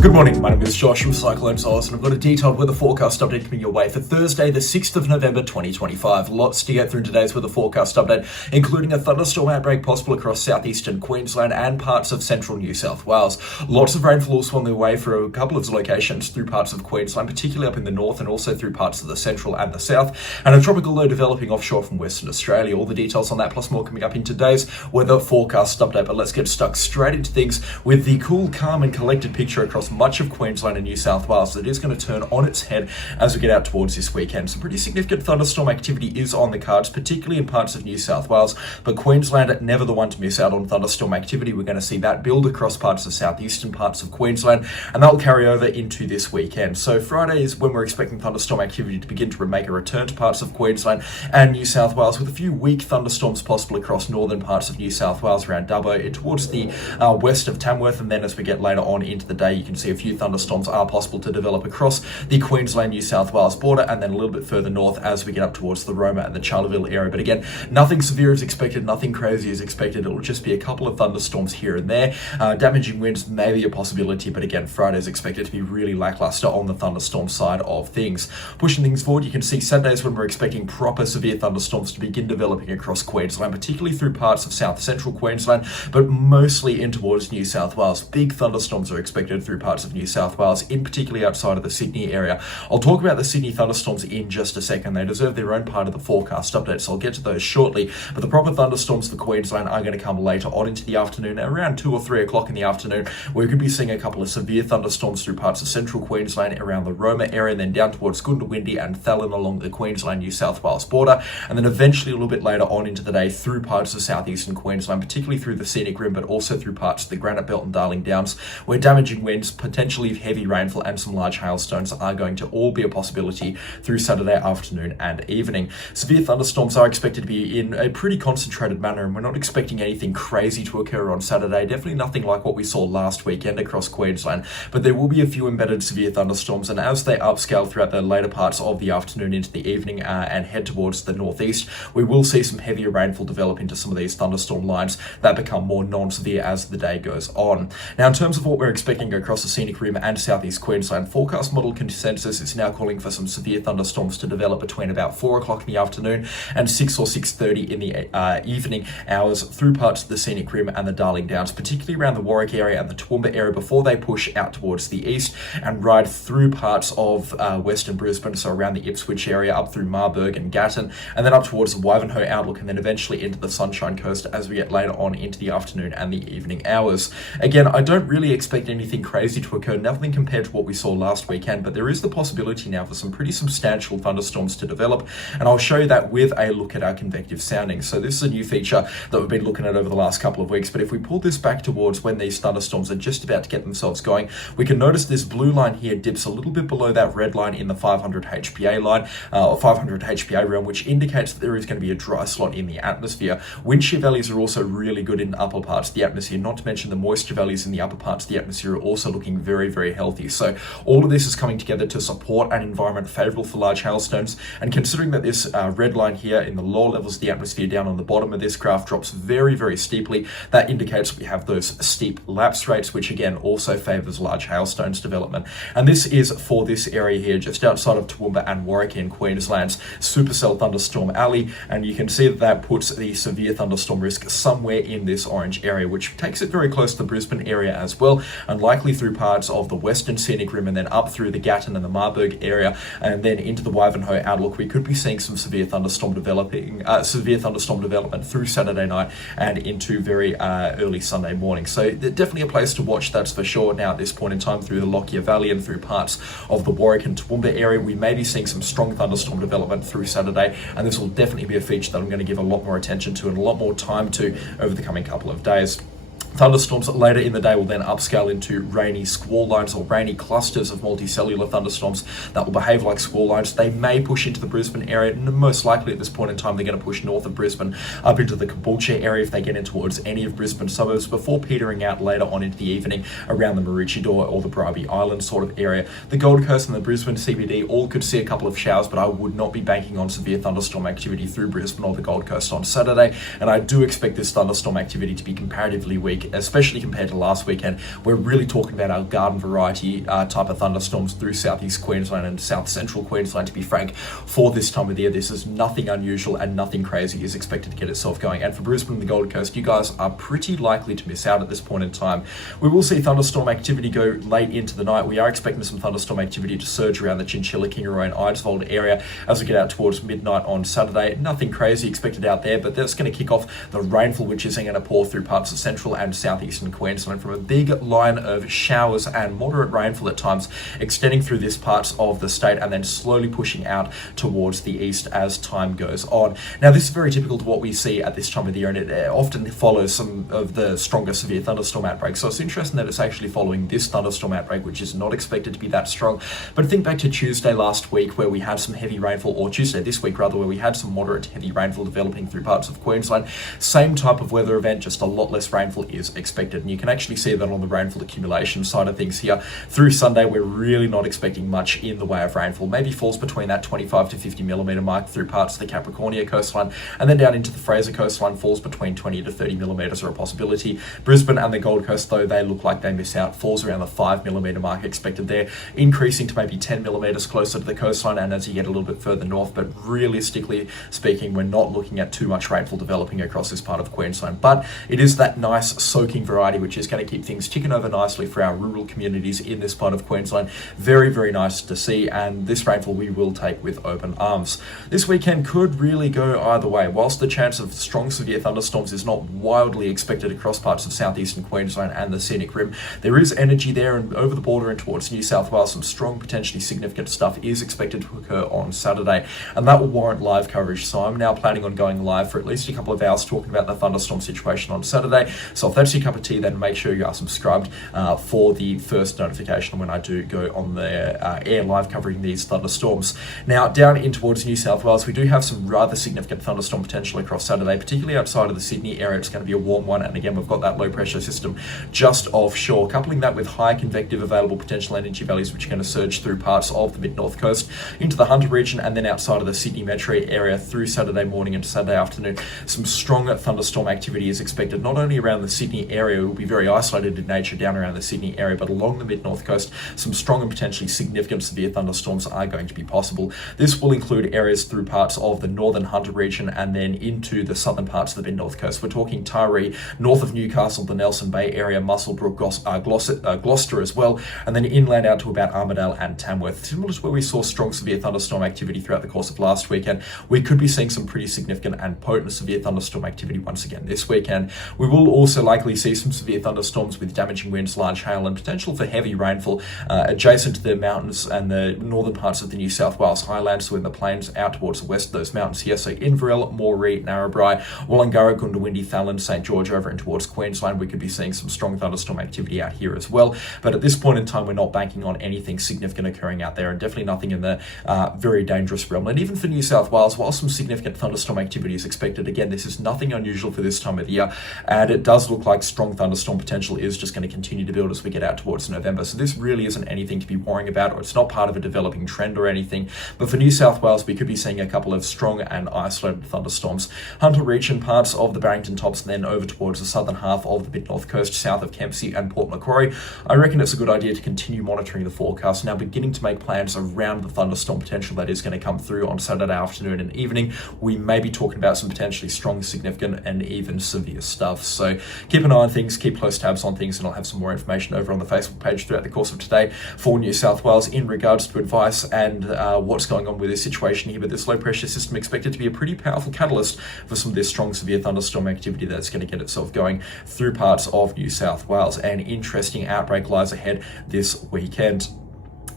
Good morning, my name is Josh from CyclonesOZ, and I've got a detailed weather forecast update coming your way for Thursday, the 6th of November 2025. Lots to get through today's weather forecast update, including a thunderstorm outbreak possible across southeastern Queensland and parts of central New South Wales. Lots of rainfall also on the way for a couple of locations through parts of Queensland, particularly up in the north and also through parts of the central and the south, and a tropical low developing offshore from Western Australia. All the details on that plus more coming up in today's weather forecast update, but let's get stuck straight into things with the cool, calm and collected picture across much of Queensland and New South Wales that is going to turn on its head as we get out towards this weekend. Some pretty significant thunderstorm activity is on the cards, particularly in parts of New South Wales, but Queensland never the one to miss out on thunderstorm activity. We're going to see that build across parts of southeastern parts of Queensland, and that'll carry over into this weekend. So Friday is when we're expecting thunderstorm activity to begin to make a return to parts of Queensland and New South Wales, with a few weak thunderstorms possible across northern parts of New South Wales around Dubbo towards the west of Tamworth, and then as we get later on into the day you can see a few thunderstorms are possible to develop across the Queensland-New South Wales border, and then a little bit further north as we get up towards the Roma and the Charleville area. But again, nothing severe is expected, nothing crazy is expected. It will just be a couple of thunderstorms here and there. Damaging winds may be a possibility, but again, Friday is expected to be really lackluster on the thunderstorm side of things. Pushing things forward, you can see Saturdays when we're expecting proper severe thunderstorms to begin developing across Queensland, particularly through parts of south central Queensland, but mostly in towards New South Wales. Big thunderstorms are expected through parts of New South Wales, in particularly outside of the Sydney area. I'll talk about the Sydney thunderstorms in just a second. They deserve their own part of the forecast update, so I'll get to those shortly. But the proper thunderstorms for Queensland are going to come later on into the afternoon, around 2 or 3 o'clock in the afternoon, where we could be seeing a couple of severe thunderstorms through parts of central Queensland, around the Roma area, and then down towards Goondiwindi and Thallin along the Queensland-New South Wales border, and then eventually a little bit later on into the day through parts of southeastern Queensland, particularly through the Scenic Rim, but also through parts of the Granite Belt and Darling Downs, where damaging winds, potentially heavy rainfall and some large hailstones are going to all be a possibility through Saturday afternoon and evening. Severe thunderstorms are expected to be in a pretty concentrated manner, and we're not expecting anything crazy to occur on Saturday. Definitely nothing like what we saw last weekend across Queensland, but there will be a few embedded severe thunderstorms, and as they upscale throughout the later parts of the afternoon into the evening and head towards the northeast, we will see some heavier rainfall develop into some of these thunderstorm lines that become more non-severe as the day goes on. Now, in terms of what we're expecting across the Scenic Rim and southeast Queensland, forecast model consensus is now calling for some severe thunderstorms to develop between about 4 o'clock in the afternoon and 6 or 6:30 in the evening hours through parts of the Scenic Rim and the Darling Downs, particularly around the Warwick area and the Toowoomba area, before they push out towards the east and ride through parts of western Brisbane, so around the Ipswich area, up through Marburg and Gatton, and then up towards the Ivanhoe outlook, and then eventually into the Sunshine Coast as we get later on into the afternoon and the evening hours. Again, I don't really expect anything crazy to occur, nothing compared to what we saw last weekend, but there is the possibility now for some pretty substantial thunderstorms to develop, and I'll show you that with a look at our convective soundings. So this is a new feature that we've been looking at over the last couple of weeks, but if we pull this back towards when these thunderstorms are just about to get themselves going, we can notice this blue line here dips a little bit below that red line in the 500 HPA line, or 500 HPA realm, which indicates that there is going to be a dry slot in the atmosphere. Wind shear values are also really good in the upper parts of the atmosphere, not to mention the moisture values in the upper parts of the atmosphere are also looking very, very healthy. So all of this is coming together to support an environment favourable for large hailstones, and considering that this red line here in the lower levels of the atmosphere down on the bottom of this graph drops very, very steeply, that indicates we have those steep lapse rates, which again also favours large hailstones development. And this is for this area here just outside of Toowoomba and Warwick in Queensland's supercell thunderstorm alley, and you can see that that puts the severe thunderstorm risk somewhere in this orange area, which takes it very close to the Brisbane area as well, and likely through parts of the western Scenic Rim and then up through the Gatton and the Marburg area, and then into the Ivanhoe outlook. We could be seeing some severe thunderstorm development through Saturday night and into very early Sunday morning. So definitely a place to watch, that's for sure. Now at this point in time, through the Lockyer Valley and through parts of the Warwick and Toowoomba area, we may be seeing some strong thunderstorm development through Saturday, and this will definitely be a feature that I'm going to give a lot more attention to and a lot more time to over the coming couple of days. Thunderstorms later in the day will then upscale into rainy squall lines or rainy clusters of multicellular thunderstorms that will behave like squall lines. They may push into the Brisbane area, and most likely at this point in time they're going to push north of Brisbane up into the Caboolture area if they get in towards any of Brisbane suburbs, before petering out later on into the evening around the Maroochydore or the Bribie Island sort of area. The Gold Coast and the Brisbane CBD all could see a couple of showers, but I would not be banking on severe thunderstorm activity through Brisbane or the Gold Coast on Saturday, and I do expect this thunderstorm activity to be comparatively weak week, especially compared to last weekend. We're really talking about our garden variety type of thunderstorms through southeast Queensland and south central Queensland, to be frank. For this time of the year, this is nothing unusual and nothing crazy is expected to get itself going. And for Brisbane and the Gold Coast, you guys are pretty likely to miss out at this point in time. We will see thunderstorm activity go late into the night. We are expecting some thunderstorm activity to surge around the Chinchilla, Kingaroy and Eidsvold area as we get out towards midnight on Saturday. Nothing crazy expected out there, but that's going to kick off the rainfall, which is going to pour through parts of central and southeastern Queensland from a big line of showers and moderate rainfall at times, extending through this parts of the state and then slowly pushing out towards the east as time goes on. Now, this is very typical to what we see at this time of the year, and it often follows some of the stronger severe thunderstorm outbreaks. So it's interesting that it's actually following this thunderstorm outbreak, which is not expected to be that strong. But think back to Tuesday last week where we had some heavy rainfall, or Tuesday this week rather, where we had some moderate to heavy rainfall developing through parts of Queensland. Same type of weather event, just a lot less rainfall is expected. And you can actually see that on the rainfall accumulation side of things here. Through Sunday, we're really not expecting much in the way of rainfall. Maybe falls between that 25 to 50 millimetre mark through parts of the Capricornia coastline, and then down into the Fraser coastline falls between 20 to 30 millimetres are a possibility. Brisbane and the Gold Coast, though, they look like they miss out. Falls around the 5 millimetre mark expected there, increasing to maybe 10 millimetres closer to the coastline and as you get a little bit further north. But realistically speaking, we're not looking at too much rainfall developing across this part of Queensland. But it is that nice soaking variety which is going to keep things ticking over nicely for our rural communities in this part of Queensland. Very, very nice to see, and this rainfall we will take with open arms. This weekend could really go either way. Whilst the chance of strong severe thunderstorms is not wildly expected across parts of southeastern Queensland and the scenic rim, there is energy there, and over the border and towards New South Wales, some strong, potentially significant stuff is expected to occur on Saturday, and that will warrant live coverage. So I'm now planning on going live for at least a couple of hours talking about the thunderstorm situation on Saturday. So if that's your cup of tea, then make sure you are subscribed for the first notification when I do go on the air live covering these thunderstorms. Now, down in towards New South Wales, we do have some rather significant thunderstorm potential across Saturday, particularly outside of the Sydney area. It's going to be a warm one, and again, we've got that low pressure system just offshore, coupling that with high convective available potential energy values, which are going to surge through parts of the mid-north coast into the Hunter region, and then outside of the Sydney metro area through Saturday morning and Saturday afternoon. Some stronger thunderstorm activity is expected not only around the Sydney area, it will be very isolated in nature down around the Sydney area, but along the mid-north coast, some strong and potentially significant severe thunderstorms are going to be possible. This will include areas through parts of the northern Hunter region and then into the southern parts of the mid-north coast. We're talking Taree, north of Newcastle, the Nelson Bay area, Muswellbrook, Gloucester as well, and then inland out to about Armidale and Tamworth. Similar to where we saw strong severe thunderstorm activity throughout the course of last weekend, we could be seeing some pretty significant and potent severe thunderstorm activity once again this weekend. We will also likely see some severe thunderstorms with damaging winds, large hail, and potential for heavy rainfall adjacent to the mountains and the northern parts of the New South Wales Highlands, so in the plains out towards the west of those mountains here. So Inverell, Moree, Narrabri, Wollongara, Goondiwindi, Fallon, St George over and towards Queensland, we could be seeing some strong thunderstorm activity out here as well. But at this point in time, we're not banking on anything significant occurring out there, and definitely nothing in the very dangerous realm. And even for New South Wales, while some significant thunderstorm activity is expected, again, this is nothing unusual for this time of the year, and it does look like strong thunderstorm potential is just going to continue to build as we get out towards November. So this really isn't anything to be worrying about, or it's not part of a developing trend or anything. But for New South Wales, we could be seeing a couple of strong and isolated thunderstorms. Hunter region, parts of the Barrington Tops, and then over towards the southern half of the mid-north coast, south of Kempsey and Port Macquarie. I reckon it's a good idea to continue monitoring the forecast, now beginning to make plans around the thunderstorm potential that is going to come through on Saturday afternoon and evening. We may be talking about some potentially strong, significant, and even severe stuff. So keep an eye on things, keep close tabs on things, and I'll have some more information over on the Facebook page throughout the course of today for New South Wales in regards to advice and what's going on with this situation here. But this low pressure system expected to be a pretty powerful catalyst for some of this strong, severe thunderstorm activity that's going to get itself going through parts of New South Wales. An interesting outbreak lies ahead this weekend.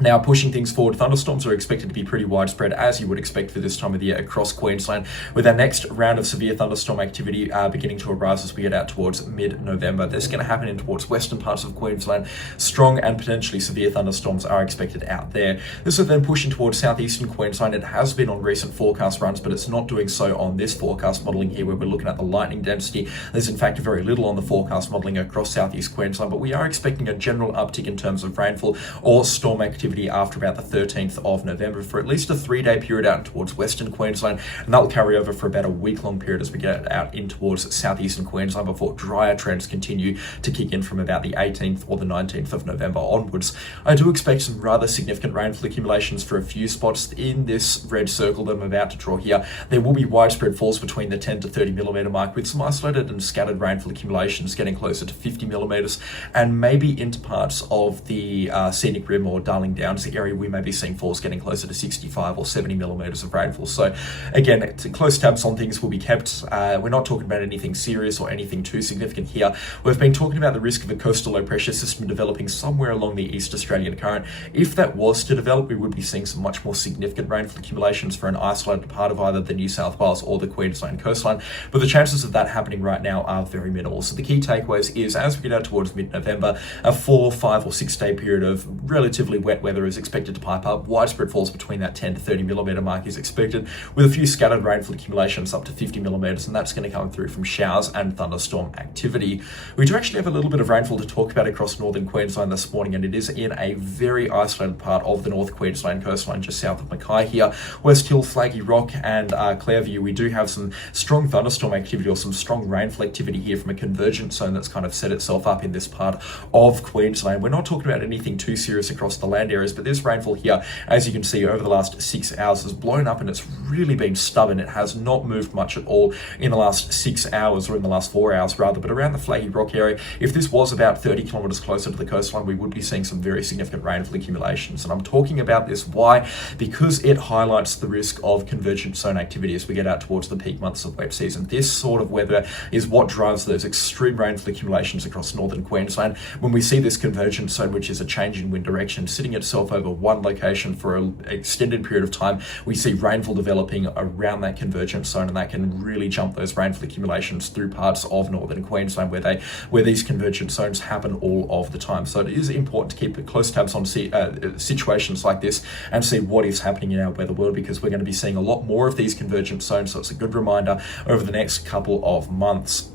Now, pushing things forward, thunderstorms are expected to be pretty widespread, as you would expect for this time of the year across Queensland, with our next round of severe thunderstorm activity beginning to arise as we get out towards mid-November. This is going to happen in towards western parts of Queensland. Strong and potentially severe thunderstorms are expected out there. This is then pushing towards southeastern Queensland. It has been on recent forecast runs, but it's not doing so on this forecast modelling here, where we're looking at the lightning density. There's in fact very little on the forecast modelling across southeast Queensland, but we are expecting a general uptick in terms of rainfall or storm activity activity after about the 13th of November for at least a 3-day period out towards Western Queensland, and that'll carry over for about a week-long period as we get out in towards southeastern Queensland before drier trends continue to kick in from about the 18th or the 19th of November onwards. I do expect some rather significant rainfall accumulations for a few spots in this red circle that I'm about to draw here. There will be widespread falls between the 10 to 30 millimetre mark, with some isolated and scattered rainfall accumulations getting closer to 50 millimetres, and maybe into parts of the Scenic Rim or Darling Downs area we may be seeing falls getting closer to 65 or 70 millimetres of rainfall. So again, close tabs on things will be kept. We're not talking about anything serious or anything too significant here. We've been talking about the risk of a coastal low pressure system developing somewhere along the East Australian current. If that was to develop, we would be seeing some much more significant rainfall accumulations for an isolated part of either the New South Wales or the Queensland coastline, but the chances of that happening right now are very minimal. So the key takeaways is, as we get out towards mid-November, a 4, 5 or 6 day period of relatively wet weather is expected to pipe up. Widespread falls between that 10 to 30 millimetre mark is expected, with a few scattered rainfall accumulations up to 50 millimetres, and that's going to come through from showers and thunderstorm activity. We do actually have a little bit of rainfall to talk about across northern Queensland this morning, and it is in a very isolated part of the North Queensland coastline just south of Mackay here. West Hill, Flaggy Rock and Clareview, we do have some strong thunderstorm activity or some strong rainfall activity here from a convergence zone that's kind of set itself up in this part of Queensland. We're not talking about anything too serious across the land areas, but this rainfall here, as you can see, over the last 6 hours has blown up, and it's really been stubborn. It has not moved much at all in the last 6 hours, or in the last 4 hours rather, but around the Flaggy Rock area, if this was about 30 kilometres closer to the coastline, we would be seeing some very significant rainfall accumulations. And I'm talking about this, why? Because it highlights the risk of convergent zone activity as we get out towards the peak months of wet season. This sort of weather is what drives those extreme rainfall accumulations across northern Queensland. When we see this convergent zone, which is a change in wind direction, sitting itself over one location for an extended period of time, we see rainfall developing around that convergent zone, and that can really jump those rainfall accumulations through parts of northern Queensland where these convergent zones happen all of the time. So it is important to keep close tabs on situations like this and see what is happening in our weather world, because we're going to be seeing a lot more of these convergent zones. So it's a good reminder over the next couple of months.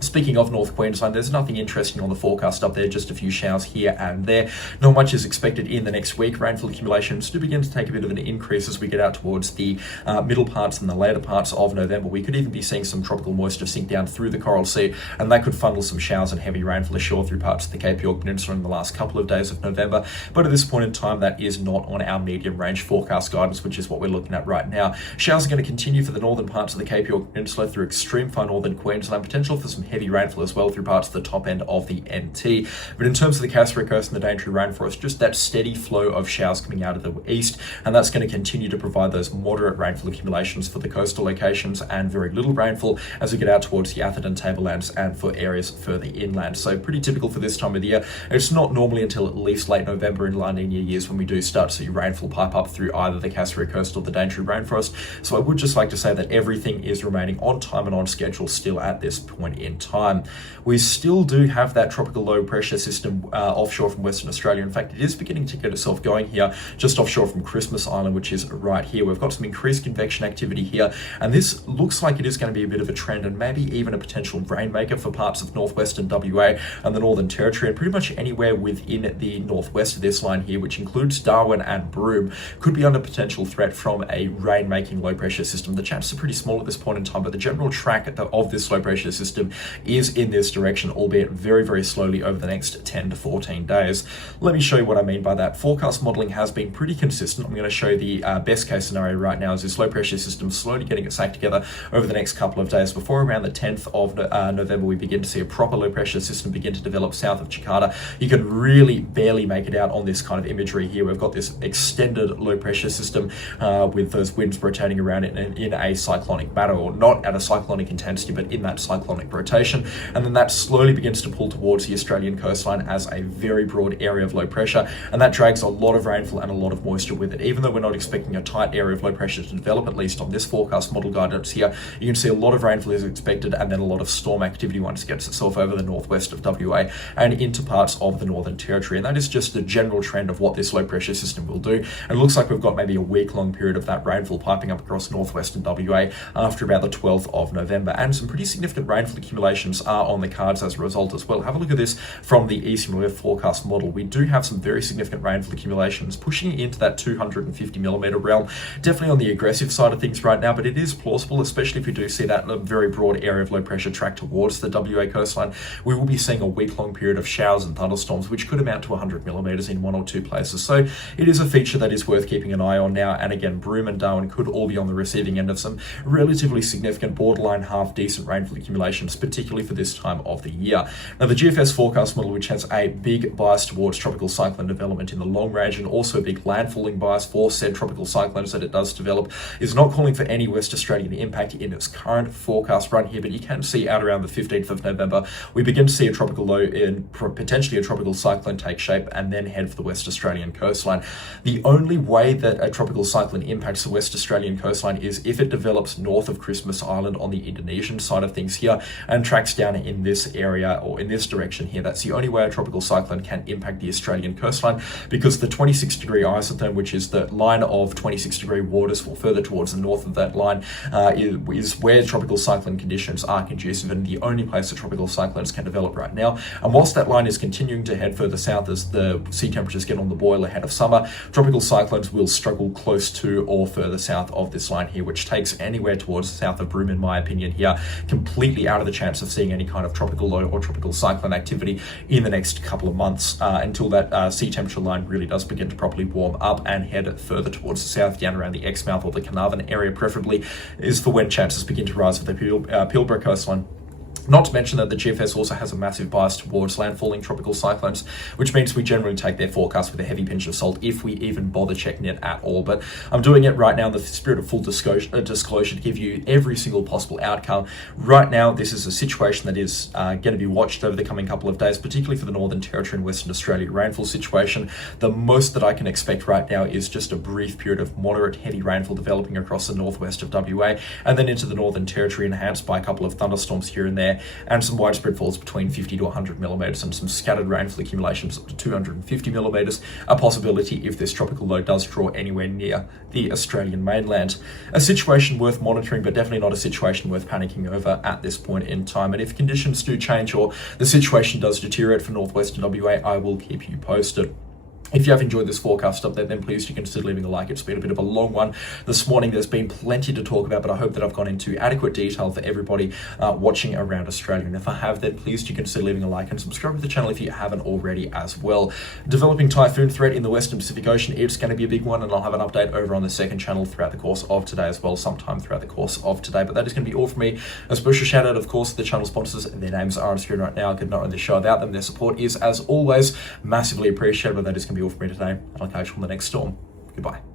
Speaking of North Queensland, there's nothing interesting on the forecast up there, just a few showers here and there. Not much is expected in the next week. Rainfall accumulations do begin to take a bit of an increase as we get out towards the middle parts and the later parts of November. We could even be seeing some tropical moisture sink down through the Coral Sea, and that could funnel some showers and heavy rainfall ashore through parts of the Cape York Peninsula in the last couple of days of November. But at this point in time, that is not on our medium range forecast guidance, which is what we're looking at right now. Showers are going to continue for the northern parts of the Cape York Peninsula through extreme far northern Queensland, potential for some heavy rainfall as well through parts of the top end of the NT. But in terms of the Cassowary Coast and the Daintree Rainforest, just that steady flow of showers coming out of the east, and that's going to continue to provide those moderate rainfall accumulations for the coastal locations and very little rainfall as we get out towards the Atherton Tablelands and for areas further inland. So pretty typical for this time of the year. It's not normally until at least late November in La Nina years when we do start to see rainfall pipe up through either the Cassowary Coast or the Daintree Rainforest. So I would just like to say that everything is remaining on time and on schedule still at this point in time. We still do have that tropical low pressure system offshore from Western Australia. In fact, it is beginning to get itself going here just offshore from Christmas Island, which is right here. We've got some increased convection activity here, and this looks like it is going to be a bit of a trend and maybe even a potential rainmaker for parts of northwestern WA and the Northern Territory, and pretty much anywhere within the northwest of this line here, which includes Darwin and Broome, could be under potential threat from a rain-making low pressure system. The chances are pretty small at this point in time, but the general track of this low pressure system is in this direction, albeit very, very slowly over the next 10 to 14 days. Let me show you what I mean by that. Forecast modelling has been pretty consistent. I'm going to show you the best case scenario right now is this low pressure system slowly getting its act together over the next couple of days. Before around the 10th of November, we begin to see a proper low pressure system begin to develop south of Jakarta. You can really barely make it out on this kind of imagery here. We've got this extended low pressure system with those winds rotating around it in a cyclonic manner, or not at a cyclonic intensity, but in that cyclonic rotation. And then that slowly begins to pull towards the Australian coastline as a very broad area of low pressure, and that drags a lot of rainfall and a lot of moisture with it. Even though we're not expecting a tight area of low pressure to develop, at least on this forecast model guidance here, you can see a lot of rainfall is expected, and then a lot of storm activity once it gets itself over the northwest of WA and into parts of the Northern Territory. And that is just the general trend of what this low pressure system will do. And it looks like we've got maybe a week-long period of that rainfall piping up across northwestern WA after about the 12th of November, and some pretty significant rainfall accumulation accumulations are on the cards as a result as well. Have a look at this from the Eastern Weather Forecast model. We do have some very significant rainfall accumulations pushing into that 250 millimeter realm. Definitely on the aggressive side of things right now, but it is plausible, especially if we do see that very broad area of low pressure track towards the WA coastline. We will be seeing a week-long period of showers and thunderstorms, which could amount to 100 millimeters in one or two places. So it is a feature that is worth keeping an eye on now. And again, Broome and Darwin could all be on the receiving end of some relatively significant borderline half-decent rainfall accumulations, particularly for this time of the year. Now, the GFS forecast model, which has a big bias towards tropical cyclone development in the long range and also a big landfalling bias for said tropical cyclones that it does develop, is not calling for any West Australian impact in its current forecast run here, but you can see out around the 15th of November, we begin to see a tropical low in potentially a tropical cyclone take shape and then head for the West Australian coastline. The only way that a tropical cyclone impacts the West Australian coastline is if it develops north of Christmas Island on the Indonesian side of things here and tracks down in this area or in this direction here. That's the only way a tropical cyclone can impact the Australian coastline, because the 26-degree isotherm, which is the line of 26-degree waters or further towards the north of that line, is where tropical cyclone conditions are conducive and the only place that tropical cyclones can develop right now. And whilst that line is continuing to head further south as the sea temperatures get on the boil ahead of summer, tropical cyclones will struggle close to or further south of this line here, which takes anywhere towards the south of Broome, in my opinion here, completely out of the chance of seeing any kind of tropical low or tropical cyclone activity in the next couple of months until that sea temperature line really does begin to properly warm up and head further towards the south, down around the Exmouth or the Carnarvon area preferably, is for when chances begin to rise for the Pilbara coastline. Not to mention that the GFS also has a massive bias towards landfalling tropical cyclones, which means we generally take their forecast with a heavy pinch of salt if we even bother checking it at all. But I'm doing it right now in the spirit of full disclosure to give you every single possible outcome. Right now, this is a situation that is going to be watched over the coming couple of days, particularly for the Northern Territory and Western Australia rainfall situation. The most that I can expect right now is just a brief period of moderate heavy rainfall developing across the northwest of WA and then into the Northern Territory, enhanced by a couple of thunderstorms here and there, and some widespread falls between 50 to 100 millimeters and some scattered rainfall accumulations up to 250 millimeters, a possibility if this tropical low does draw anywhere near the Australian mainland. A situation worth monitoring, but definitely not a situation worth panicking over at this point in time. And if conditions do change or the situation does deteriorate for northwestern WA, I will keep you posted. If you have enjoyed this forecast update, then please do consider leaving a like. It's been a bit of a long one this morning. There's been plenty to talk about, but I hope that I've gone into adequate detail for everybody watching around Australia. And if I have, then please do consider leaving a like and subscribe to the channel if you haven't already as well. Developing typhoon threat in the Western Pacific Ocean, it's going to be a big one, and I'll have an update over on the second channel throughout the course of today as well, sometime throughout the course of today. But that is going to be all from me. A special shout out, of course, to the channel sponsors. Their names are on screen right now. I could not run this show without them. Their support is, as always, massively appreciated, but that is going to be all from me today. I'll catch you on the next storm. Goodbye.